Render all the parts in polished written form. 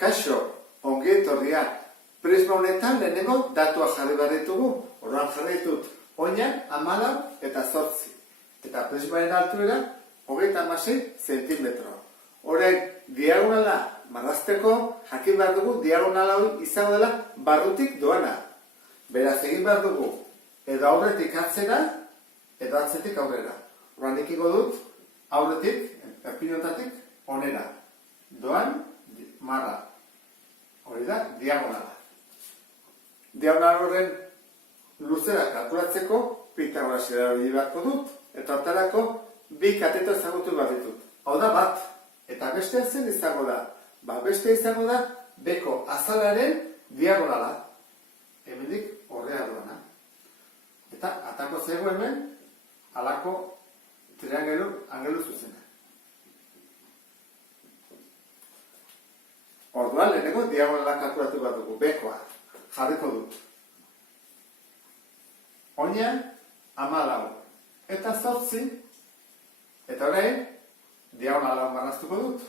Kaixo, ongi etorria. Prisma honetan lehenengo datua jarri behar ditugu. Orduan jarri ditut oinak 14 eta 8. Eta prismaren altuera 36 zentimetro. Orain diagonala marrazteko jakin behar dugu diagonala hori izango dela barrutik doana. Beraz egin behar dugu edo aurretik atzera edo atzetik aurrera. Orduan ikingo dut aurretik, erpinotatik onera. Doan marra. Hori da, diagonala. Diagonal horren luzera kalkulatzeko Pitagoras erabili beharko dut, eta hortarako bi kateto ezagutu behar ditut. Hau da bat, eta bestea zen izango da. Bestea izango da beko azalaren diagonala. Hemendik horrea doana. Eta atako zego hemen halako angelu zuzena. Orduan lehenengo diagonala kalkulatu bat dugu, bekoa, jarriko dut. Oina 14 eta 8, eta orain diagonala marraztuko dut.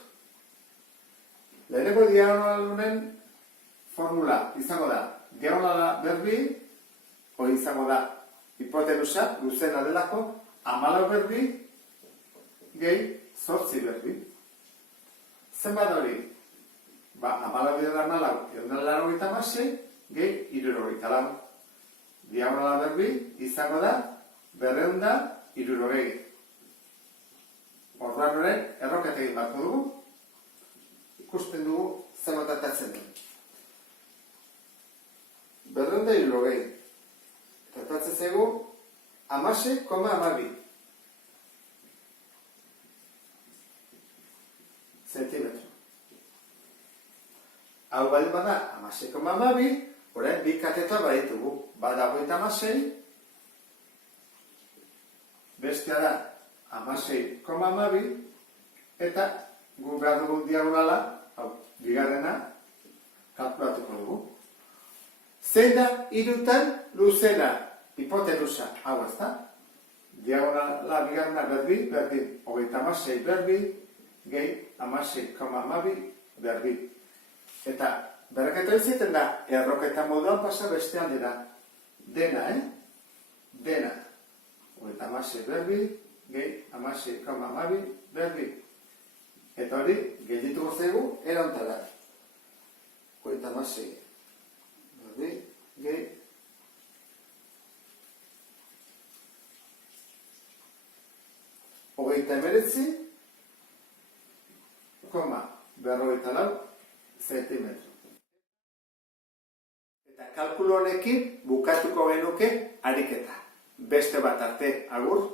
Lehenengo diagonalunen formula izango da, diagonala berbi, hori izango da hipotenusa, luzena delako, 14 berbi, gehi 8 berbi. Zenbat hori? 14 bidera 4, gehi 64. Diagonala berbi izango da 260. Orduan horren erroket egin batko dugu, ikusten dugu zenbat atatzen du. 260. Tratatzen zaigu 16,12 zentimetro. Hau baldin bada 16,12, orain bi katetoa baditugu. Bada 36, bestea da 16,12, eta gu behar dugu diagonala, bigarrena, kalkulatuko dugu. Zein da hirutan luzena, hipotenusa, hau ez da? Diagonala bigarrena berbi, 36 berbi, gehi 16,12 berbi. Eta berraketa izaten da, erroketa moduan pasa bestean dira. Dena, Dena. 36 berbi, gehi 16,12 berbi. Eta hori, geldituko zaigu, erontara. 36 berbi, gehi 39,54 zentimetro. Eta kalkulu honekin bukatuko genuke ariketa. Beste bat arte, agur.